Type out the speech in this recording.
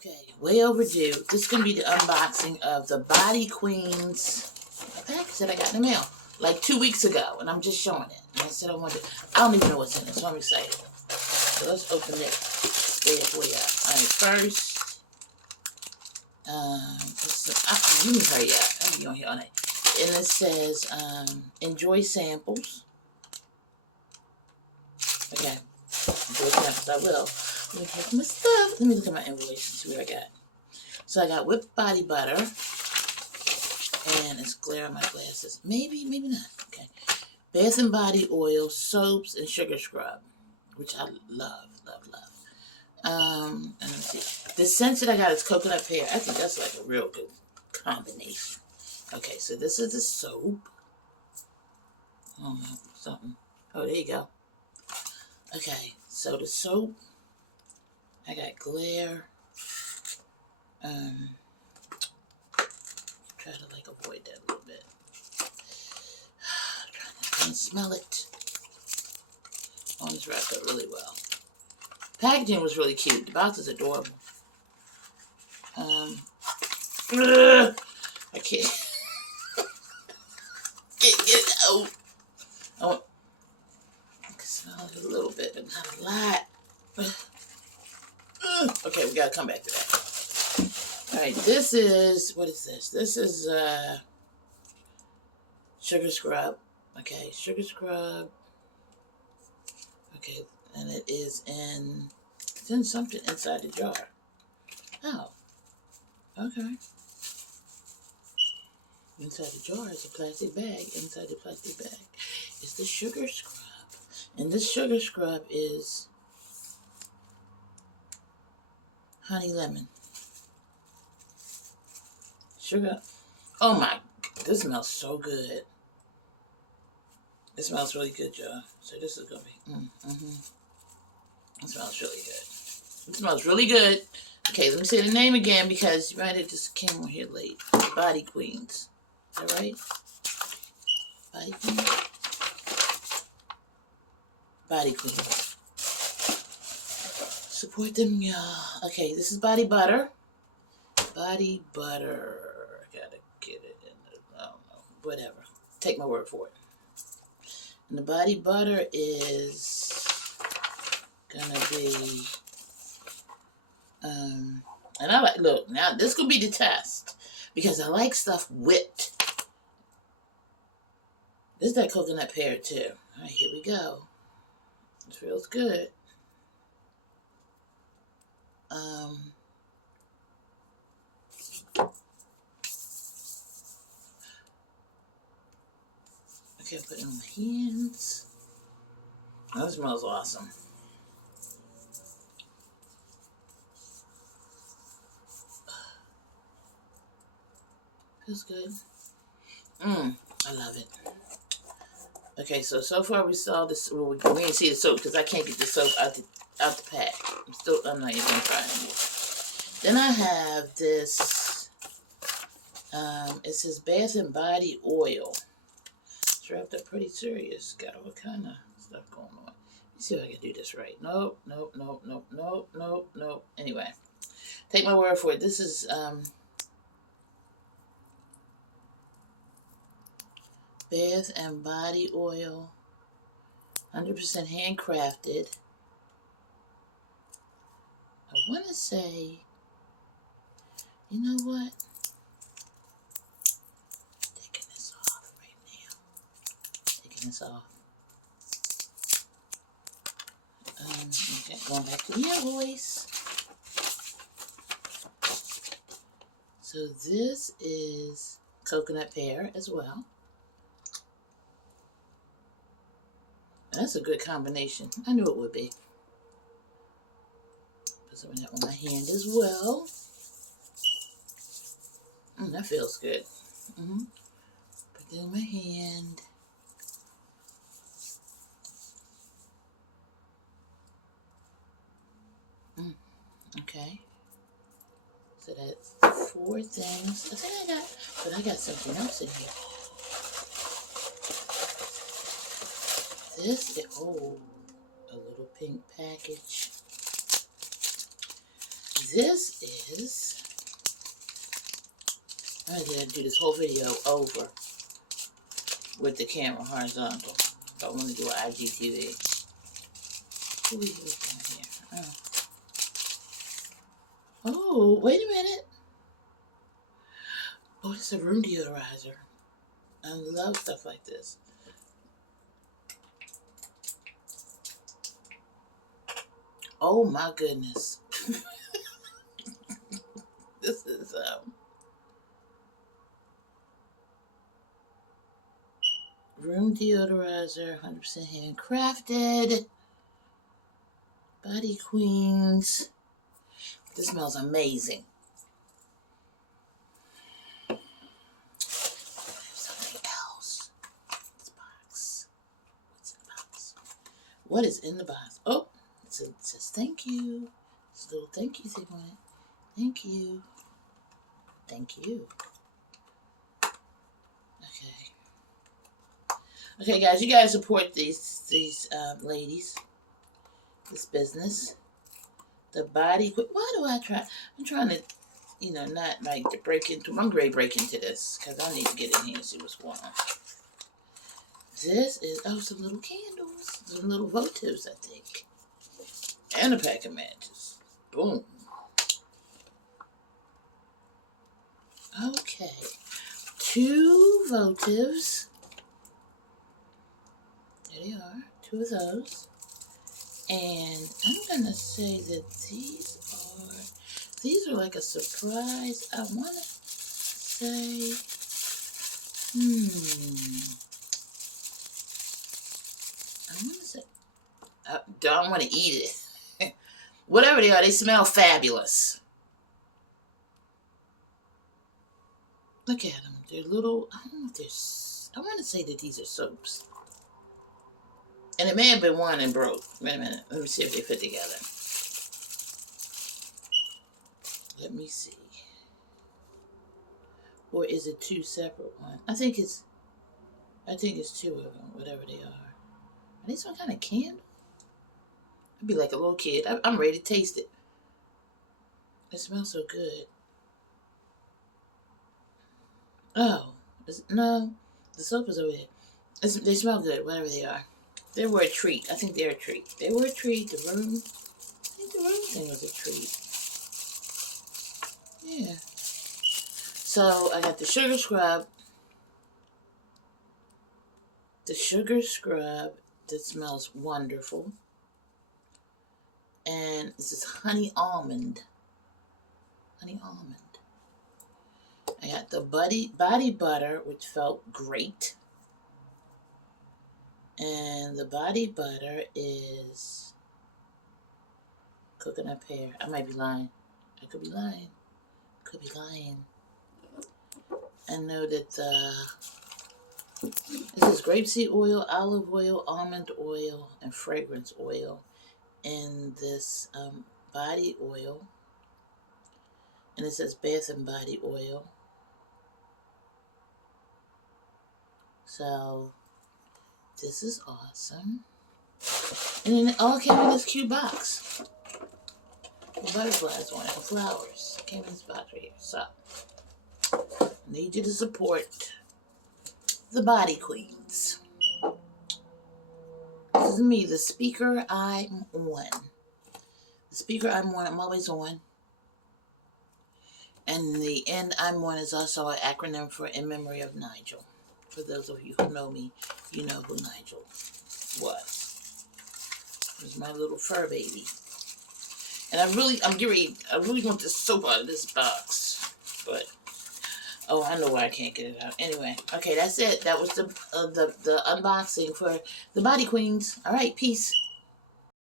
Okay, way overdue. This is going to be the unboxing of the Body Queens package that I got in the mail like 2 weeks ago, and I'm just showing it. And I said I wanted, I don't even know what's in it, so I'm excited. So let's open it way up. Alright, first, you can hurry up. I'll be on here all night. And it says, enjoy samples. Okay, enjoy samples, I will. Let me take my stuff. Let me look at my invoice and see what I got. So I got whipped body butter. And it's glare on my glasses. Maybe not. Okay. Bath and body oil, soaps, and sugar scrub. Which I love. And let's see. The scent that I got is coconut pear. I think that's like a real good combination. Okay, so this is the soap. Oh no, something. Oh, there you go. Okay, so the soap. I got glare. Try to like avoid that a little bit. Trying to smell it. Oh, it's wrapped up really well. Packaging was really cute. The box is adorable. I can't get it out. I can smell it a little bit, but not a lot. Okay, we gotta come back to that. Alright, this is, what is this? This is sugar scrub. Okay, sugar scrub. Okay, and it is in, it's in something inside the jar. Oh, okay. Inside the jar is a plastic bag. Inside the plastic bag is the sugar scrub. And this sugar scrub is honey lemon. Sugar. Oh my, this smells so good. It smells really good, y'all. So this is going to be, It smells really good. It smells really good. Okay, let me say the name again because you might have just came on here late. Body Queens. Is that right? Body Queens? Body Queens. Support them, y'all. Okay, this is body butter. Body butter. Gotta get it in the, I don't know. Whatever. Take my word for it. And the body butter is gonna be, and I like, look, now this could be the test, because I like stuff whipped. This is that coconut pear too. Alright, here we go. It feels good. Okay, I'll put it on my hands. Oh, that smells awesome. Feels good. I love it. Okay, so far we saw this. Well, we ain't see the soap because I can't get the soap out the pack. I'm not even gonna try anymore. Then I have this. It says Bath and Body Oil. It's wrapped up pretty serious. Got all kind of stuff going on. Let's see if I can do this right. Nope. Anyway, take my word for it. This is Bath and Body Oil, 100% handcrafted. I want to say, you know what? Taking this off right now. Taking this off. Okay, going back to the invoice. So this is coconut pear as well. That's a good combination. I knew it would be. Put some of that on my hand as well. That feels good. Put that in my hand. Okay. So that's 4 things. I think I got something else in here. This is, a little pink package. this is, I gotta do this whole video over with the camera horizontal. If I want to do an IGTV. Who are we looking here? Oh, wait a minute. Oh, it's a room deodorizer. I love stuff like this. Oh my goodness. This is room deodorizer, 100% handcrafted. Body Queens. This smells amazing. Something else. This box. What's in the box? What is in the box? Oh, it says thank you. It's a little thank you thing on it. Thank you. Thank you. Okay. Okay, guys, you guys support these ladies. This business. The body. Why do I try? I'm trying to, you know, not like to break into. I'm ready to break into this because I need to get in here and see what's going on. This is some little candles, some little votives, I think, and a pack of matches. Boom. Okay, 2 votives. There they are, 2 of those. And I'm gonna say that these are like a surprise. I wanna say, I don't want to eat it. Whatever they are, they smell fabulous. Look at them. They're little, I don't know if they're, I want to say that these are soaps. And it may have been one and broke. Wait a minute. Let me see if they fit together. Let me see. Or is it 2 separate ones? I think it's 2 of them, whatever they are. Are they some kind of candle? I'd be like a little kid. I'm ready to taste it. It smells so good. Oh, no. The soap is over there. They smell good, whatever they are. They were a treat. I think they're a treat. They were a treat. The room, I think the room thing was a treat. Yeah. So I got the sugar scrub. The sugar scrub that smells wonderful. And this is honey almond. Honey almond. I got the body butter, which felt great. And the body butter is coconut pear. I might be lying. I could be lying. Could be lying. I know that this is grapeseed oil, olive oil, almond oil, and fragrance oil in this body oil. And it says Bath and Body Oil. So this is awesome. And then it all came in this cute box. With butterflies on it and flowers. It came in this box right here. So I need you to support the Body Queens. This is me, the speaker I'm on. The speaker I'm on, I'm always on. And the end I'm on is also an acronym for In Memory of Nigel. For those of you who know me, you know who Nigel was. He was my little fur baby. And I really want this soap out of this box. But, oh, I know why I can't get it out. Anyway, okay, that's it. That was the unboxing for the Body Queens. All right, peace.